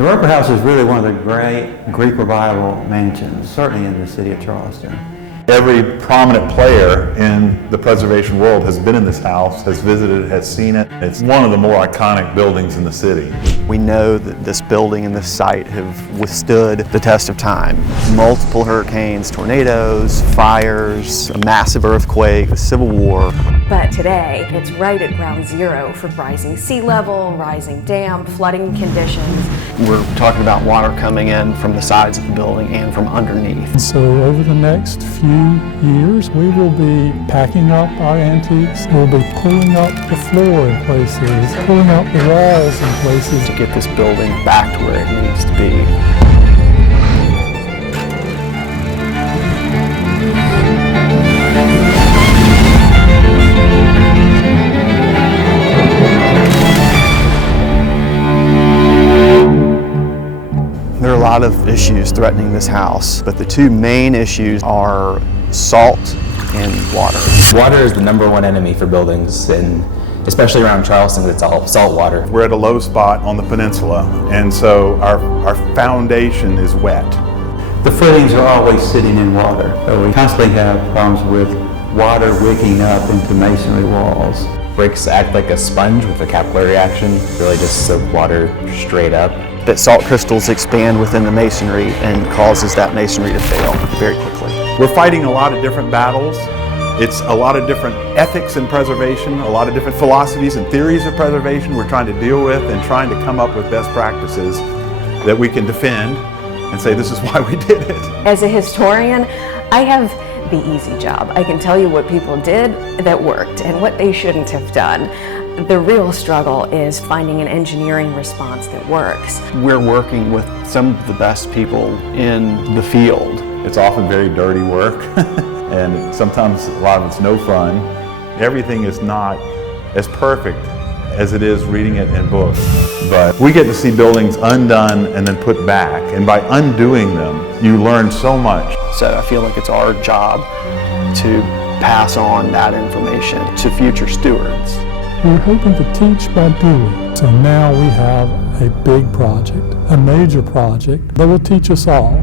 The Roper House is really one of the great Greek Revival mansions, certainly in the city of Charleston. Every prominent player in the preservation world has been in this house, has visited it, has seen it. It's one of the more iconic buildings in the city. We know that this building and this site have withstood the test of time. Multiple hurricanes, tornadoes, fires, a massive earthquake, the Civil War. But today, it's right at ground zero for rising sea level, rising dam, flooding conditions. We're talking about water coming in from the sides of the building and from underneath. So over the next few years, we will be packing up our antiques. We'll be pulling up the floor in places, pulling up the walls in places. To get this building back to where it needs to be. There are a lot of issues threatening this house, but the two main issues are salt and water. Water is the #1 enemy for buildings, and especially around Charleston, it's all salt water. We're at a low spot on the peninsula, and so our foundation is wet. The footings are always sitting in water, so we constantly have problems with water wicking up into masonry walls. Bricks act like a sponge with a capillary action, really just soak water straight up. That salt crystals expand within the masonry and causes that masonry to fail very quickly. We're fighting a lot of different battles. It's a lot of different ethics in preservation, a lot of different philosophies and theories of preservation we're trying to deal with and trying to come up with best practices that we can defend and say this is why we did it. As a historian, I have the easy job. I can tell you what people did that worked and what they shouldn't have done. The real struggle is finding an engineering response that works. We're working with some of the best people in the field. It's often very dirty work and sometimes a lot of it's no fun. Everything is not as perfect as it is reading it in books. But we get to see buildings undone and then put back, and by undoing them, you learn so much. So I feel like it's our job to pass on that information to future stewards. We're hoping to teach by doing. So now we have a big project, a major project that will teach us all.